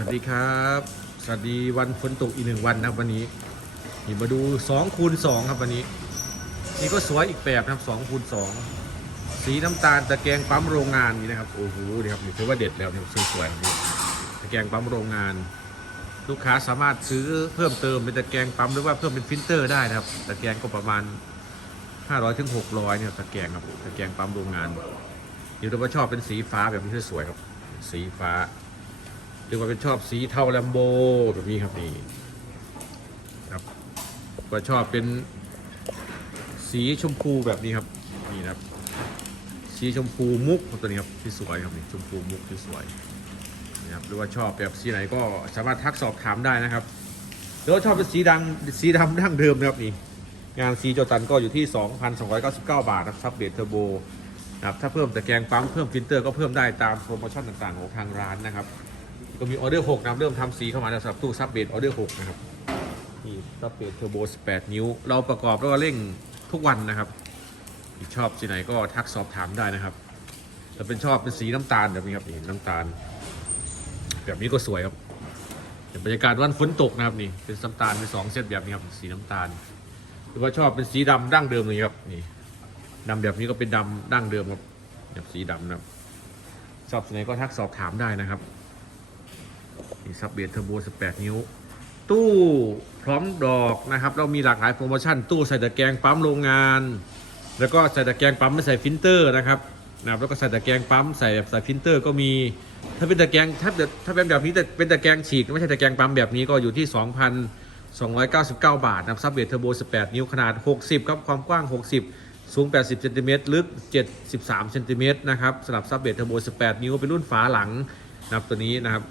วัสดีครับ สวัสดีวันฝนตกอีกหนึ่งวันนะครับวันนี้นี่มาดู2คูณ2ครับวันนี้ นี่ก็สวยอีกแบบนะครับ2คูณ2สีน้ำตาลตะแกรงปั๊มโรงงานนี่นะครับโอ้โหนี่ครับนี่ถือว่าเด็ดแล้วนี่สวยๆนี่ตะแกรงปั๊มโรงงาน ลูกค้าสามารถซื้อเพิ่มเติมเป็นตะแกรงปั๊มหรือว่าเพิ่มเป็นฟิลเตอร์ได้นะครับตะแกรงก็ประมาณ500ถึง600เนี่ยตะแกรงครับตะแกรงปั๊มโรงงานเดี๋ยวเราชอบเป็นสีฟ้าแบบนี้สวยๆครับ สีฟ้า หรือว่าเป็นชอบสีเทาแลมโบแบบนี้ครับนี่ครับว่าชอบเป็นสีชมพูแบบนี้ครับนี่นะครับ สีชมพูมุกตัวนี้ครับที่สวยครับนี่ชมพูมุกที่สวยนี่ครับหรือว่าชอบแบบสีไหนก็สามารถทักสอบถามได้นะครับหรือว่าชอบเป็นสีดังสีดำดั้งเดิมนะครับนี่งานสีโจตันก็อยู่ที่ 2,299 บาทนะครับซับเบทเทอร์โบนะครับถ้าเพิ่มแตะแกงปั๊มเพิ่มฟิลเตอร์ก็เพิ่มได้ตามโปรโมชั่นต่างๆของทางร้านนะครับ ก็มีออเดอร์6นะครับเริ่มทำสีเข้ามาแล้วสำหรับตู้ซับเบดออเดอร์6นะครับนี่ซับเบดเทอร์โบ18 นิ้ว เราประกอบแล้วก็เร่งทุกวันนะครับชอบสีไหนก็ทักสอบถามได้นะครับแต่เป็นชอบเป็นสีน้ำตาลแบบนี้ครับนี่น้ำตาล แบบนี้ก็สวยครับเป็นบรรยากาศวันฝนตกนะครับนี่เป็นน้ำตาลเป็นสองเซตแบบนี้ครับสีน้ำตาลหรือว่าชอบเป็นสีดำดั้งเดิมเลยครับนี่ดำแบบนี้ก็เป็นดำดั้งเดิมครับแบบสีดำนะครับชอบสีไหนก็ทักสอบถามได้นะครับ นี่ซับเบียร์เทอร์โบ18 นิ้ว ตู้พร้อมดอกนะครับ เรามีหลากหลายโปรโมชั่น ตู้ใส่ตะแกรงปั๊มโรงงาน แล้วก็ใส่ตะแกรงปั๊มไม่ใส่ฟิลเตอร์นะครับนะครับแล้วก็ใส่ตะแกรงปั๊มใส่แบบใส่ฟิลเตอร์ก็มี ถ้าเป็นตะแกรงถ้าถ้าเป็นแบบนี้แต่เป็นตะแกรงฉีกไม่ใช่ตะแกรงปั๊มแบบนี้ก็อยู่ที่ 2,299 บาทนะครับซับเบียร์เทอร์โบ18 นิ้วขนาด 60ครับความกว้าง 60สูง 80 เซนติเมตร ลึก 73 เซนติเมตรนะครับสำหรับซับเบียร์เทอร์โบ 18 นิ้ว เป็นรุ่นฝาหลังนะครับตัวนี้นะครับ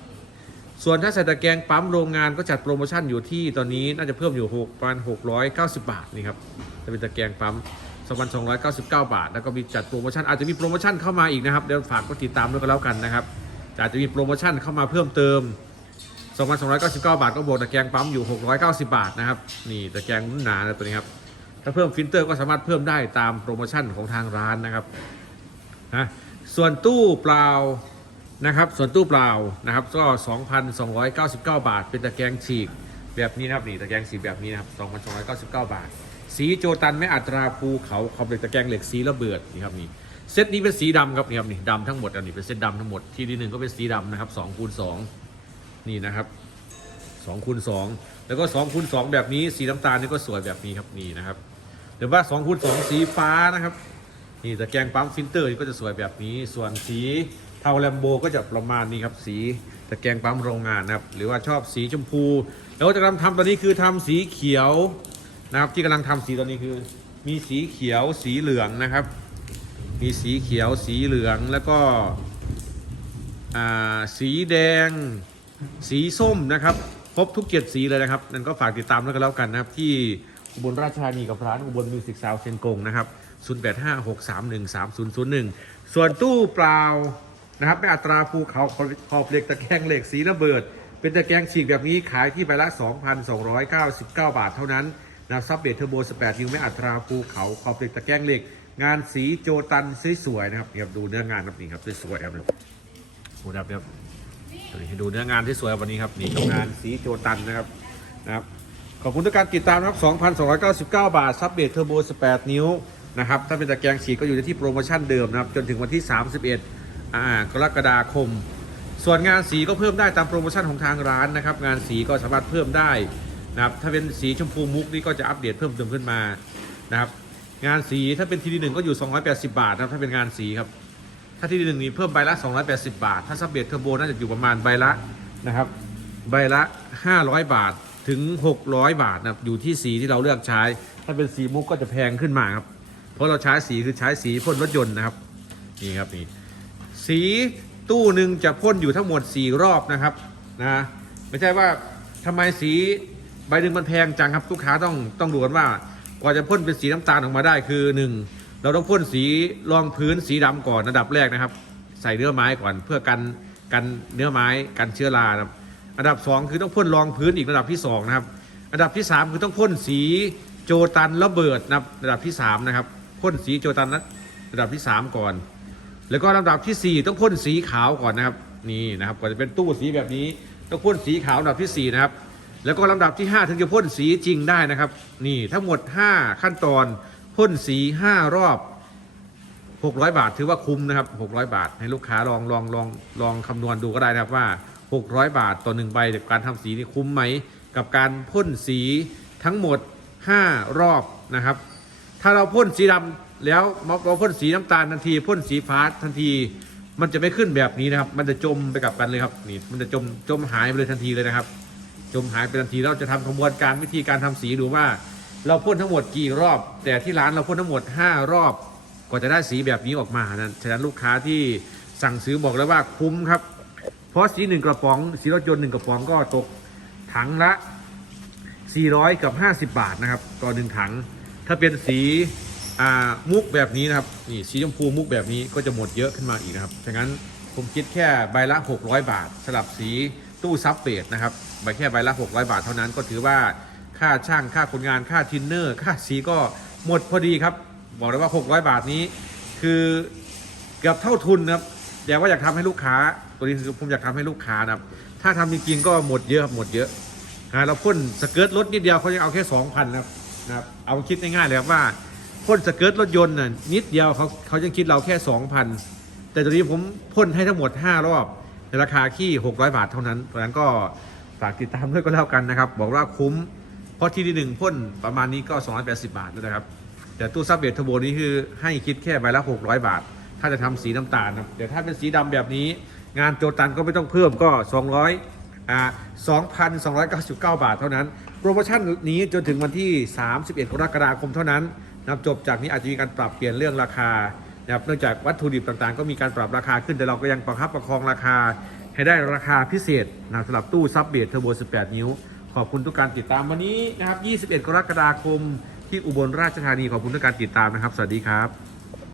ส่วนถ้าใส่ตะแกรงปั๊มโรงงานก็จัดโปรโมชั่นอยู่ที่ตอนนี้น่าจะเพิ่มอยู่6ประมาณ690 บาทนี่ครับจะเป็นตะแกรงปั๊ม2,299 บาท แล้วก็มีจัดโปรโมชั่นอาจจะมีโปรโมชั่นเข้ามาอีกนะครับเดี๋ยวฝากก็ติดตามด้วยกันแล้วกันนะครับอาจจะมีโปรโมชั่นเข้ามาเพิ่มเติม 2,299 บาทก็บวกตะแกรงปั๊มอยู่ 690 บาทนะครับนี่ตะแกรงรุ่นหนานะตัวนี้ครับถ้าเพิ่มฟิลเตอร์ก็สามารถเพิ่มได้ตามโปรโมชั่นของทางร้านนะครับนะส่วนตู้เปล่า นะครับส่วนตู้เปล่านะครับก็ 2,299 บาท เป็นตะแกรงฉีกแบบนี้นะครับนี่ตะแกรงฉีกแบบนี้นะครับ2,299 บาท สีโจตันไม่อัตราภูเขาขอบเหล็กตะแกรงเหล็กสีระเบิดนี่ครับนี่เซตนี้เป็นสีดำครับนี่ครับนี่ดำทั้งหมดอันนี้เป็นเซตดำทั้งหมดที่ที่หนึ่งก็เป็นสีดำนะครับ2คูณ2นี่นะครับ2คูณ2แล้วก็2คูณ2แบบนี้สีน้ำตาลนี่ก็สวยแบบนี้ครับนี่นะครับหรือว่า2คูณ2สีฟ้านะครับนี่ตะแกรงปั๊มฟิลเตอร์ก็จะสวยแบบนี้ส่วนสี เทาแลมโบก็จะประมาณนี้ครับ สีตะแกรงปั๊มโรงงานนะครับ หรือว่าชอบสีชมพู แล้วก็จะกำลังทำตอนนี้คือทำสีเขียวนะครับ ที่กำลังทำสีตอนนี้คือ มีสีเขียวสีเหลืองนะครับ มีสีเขียวสีเหลืองแล้วก็สีแดง สีส้มนะครับ ครบทุกเกียรติสีเลยนะครับ นั่นก็ฝากติดตามด้วกันแล้วกันนะครับ ที่อุบลราชธานีกับร้านอุบลมิวสิกซาวเชียงกงนะครับ 0856313001 ส่วนตู้เปล่า นะครับไม่อัตราภูเขาขอบเหล็กตะแกรงเหล็กสีระเบิด เป็นตะแกรงฉีกแบบนี้ขายที่ใบละ 2,299 บาทเท่านั้นนะซับเบทเทอร์โบ 18 นิ้วไม่อัตราภูเขาขอบเหล็กตะแกรงเหล็ก งานสีโจตันสวยๆนะครับนี่ครับดูเนื้องานครับนี่ครับสวยๆครับโอ้ดับครับให้ดูเนื้องานที่สวยวันนี้ครับนี่งานสีโจตันนะครับนะครับขอบคุณทุกการติดตามนะครับ 2,299 บาท ซับเบทเทอร์โบ 18 นิ้วนะครับ ถ้าเป็นตะแกรงฉีดก็อยู่ที่โปรโมชั่นเดิมนะครับ จนถึงวันที่ 31 กรกฎาคม ส่วนงานสีก็เพิ่มได้ตามโปรโมชั่นของทางร้านนะครับ งานสีก็สามารถเพิ่มได้นะครับ ถ้าเป็นสีชมพูมุกนี่ก็จะอัปเดตเพิ่มเติมขึ้นมานะครับ งานสีถ้าเป็นทีดีหนึ่งก็อยู่ 280 บาทนะครับ ถ้าเป็นงานสีครับ ถ้าที่หนึ่งนี้เพิ่มใบละ 280 บาท ถ้าซับเบทเทอร์โบน่าจะอยู่ประมาณใบละนะครับ ใบละ 500 บาทถึง 600 บาทนะครับ อยู่ที่สีที่เราเลือกใช้ ถ้าเป็นสีมุกก็จะแพงขึ้นมาครับ เพราะเราใช้สีคือใช้สีพ่นรถยนต์นะครับ นี่ครับนี่ สีตู้หนึ่งจะพ่นอยู่ทั้งหมด 4 รอบนะครับนะไม่ใช่ว่าทำไมสีใบหนึ่งมันแพงจังครับลูกค้าต้องต้องดูกันว่ากว่าจะพ่นเป็นสีน้ำตาลออกมาได้คือหนึ่งเราต้องพ่นสีรองพื้นสีดำก่อนระดับแรกนะครับ ใส่เนื้อไม้ก่อนเพื่อกันกันเนื้อไม้กันเชื้อราครับอันดับสองคือต้องพ่นรองพื้นอีกระดับที่สองนะครับอันดับที่สามคือต้องพ่นสีโจตันระเบิดนะครับระดับที่สามนะครับพ่นสีโจตันระดับที่สามก่อน แล้วก็ลำดับที่ 4 ต้องพ่นสีขาวก่อนนะครับนี่นะครับก่อนจะเป็นตู้สีแบบนี้ต้องพ่นสีขาวลำดับที่สี่นะครับ แล้วก็ลำดับที่ห้าถึงจะพ่นสีจริงได้นะครับ นี่ทั้งหมดห้าขั้นตอนพ่นสีห้ารอบ 600 บาทถือว่าคุ้มนะครับ600 บาท ให้ลูกค้าลองลองลองลองคำนวณดูก็ได้นะครับว่า 600 บาทต่อหนึ่งใบกับการทำสีนี่คุ้มไหมกับการพ่นสีทั้งหมด 5 รอบนะครับ ถ้าเราพ่นสีดำแล้วเราพ่นสีน้ำตาลทันทีพ่นสีฟ้าทันที มันจะไม่ขึ้นแบบนี้นะครับ มันจะจมไปกับกันเลยครับนี่มันจะจมจมหายไปเลยทันทีเลยนะครับ จมหายไปทันทีเราจะทำกระบวนการวิธีการทำสีดูว่า เราพ่นทั้งหมดกี่รอบ แต่ที่ร้านเราพ่นทั้งหมด 5 รอบกว่าจะได้สีแบบนี้ออกมานะฉะนั้นลูกค้าที่สั่งซื้อบอกแล้วว่าคุ้มครับ เพราะสีหนึ่งกระป๋องสีรถยนต์หนึ่งกระป๋องก็ตกถังละ 400 กับ 50 บาทนะครับต่อหนึ่งถัง ถ้าเป็นสีอ่ามุกแบบนี้นะครับนี่สีชมพูมุกแบบนี้ก็จะหมดเยอะขึ้นมาอีกนะครับฉะนั้นผมคิดแค่ใบละ 600 บาท สลับสีตู้ซับเปดนะครับใบแค่ใบละ 600 บาทเท่านั้นก็ถือว่าค่าช่างค่าคนงานค่าทินเนอร์ ค่าสีก็หมดพอดีครับ บอกเลยว่า 600 บาทนี้ คือเกือบเท่าทุนนะครับแต่ว่าอยากทำให้ลูกค้า ตัวนี้คือผมอยากทำให้ลูกค้านะครับ ถ้าทำจริงๆก็หมดเยอะหมดเยอะเราพ่นสเกิร์ตรถนิดเดียวเขายังเอาแค่สองพันนะครับ นะครับเอาคิดง่ายๆเลยครับว่าพ่นสเกิร์ตรถยนต์น่ะนิดเดียวเขาเขายังคิดเราแค่สองพันแต่ตัวนี้ผมพ่นให้ทั้งหมด 5 รอบ ในราคาที่ 600 บาทเท่านั้นเพราะนั้นก็ฝากติดตามด้วยก็แล้วกันนะครับ บอกว่าคุ้ม เพราะที่ที่หนึ่งพ่นประมาณนี้ก็ 280 บาทแล้วนะครับ แต่ตู้ซับเบทเทอร์โบนี้คือให้คิดแค่ใบละ 600 บาท ถ้าจะทำสีน้ำตาลนะเดี๋ยวถ้าเป็นสีดำแบบนี้ งานโจตันก็ไม่ต้องเพิ่มก็ 200 อ่า2,299 บาทเท่านั้น โปรโมชั่นนี้จนถึงวันที่ 31 กรกฎาคมเท่านั้นนับจบจากนี้อาจจะมีการปรับเปลี่ยนเรื่องราคานะครับเนื่องจากวัตถุดิบต่างๆ ก็มีการปรับราคาขึ้นแต่เราก็ยังประคับประคองราคา ให้ได้ราคาพิเศษนะสำหรับตู้ซับเบทเทอร์โบ 18 นิ้ว ขอบคุณทุกการติดตามวันนี้นะครับ 21 กรกฎาคมที่อุบลราชธานีขอบคุณทุกการติดตามนะครับ สวัสดีครับ